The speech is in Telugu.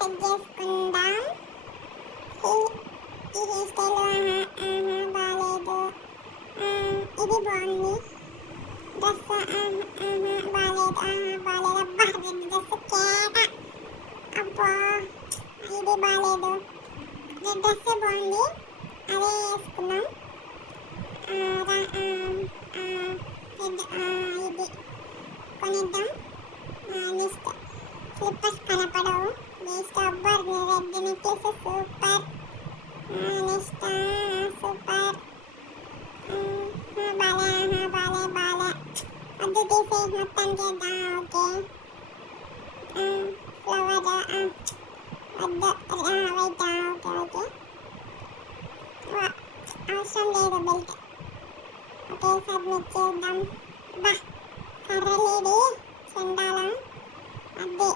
సెట్ చేసుకుందాం. ఈ హెయిర్ స్టైల్ బాగాలేదు. ఇది బాగుంది. డ్రెస్ బాగాలేదు. బాగాలేదు. అబ్బా రెడ్ డ్రెస్ కేట. అబ్బా ఇది బాగాలేదు. రెడ్ డ్రెస్ బాగుంది, అదే వేసుకున్నాం. ఇది కొనిద్దాం. నెక్స్ట్ స్లిప్పర్స్ కనపడవు. నెక్స్ట్ అబ్బా red necklace super. Next super. బాలే అది తీసే మొత్తం చేద్దాం. ఓకే ఫ్లవర్ వద్దు. వెయిట్. ఓకే అవసరం లేదు బెల్ట్. ఓకే సబ్మిట్ చేద్దాం. బా కర్రలేడి చెండాల అదే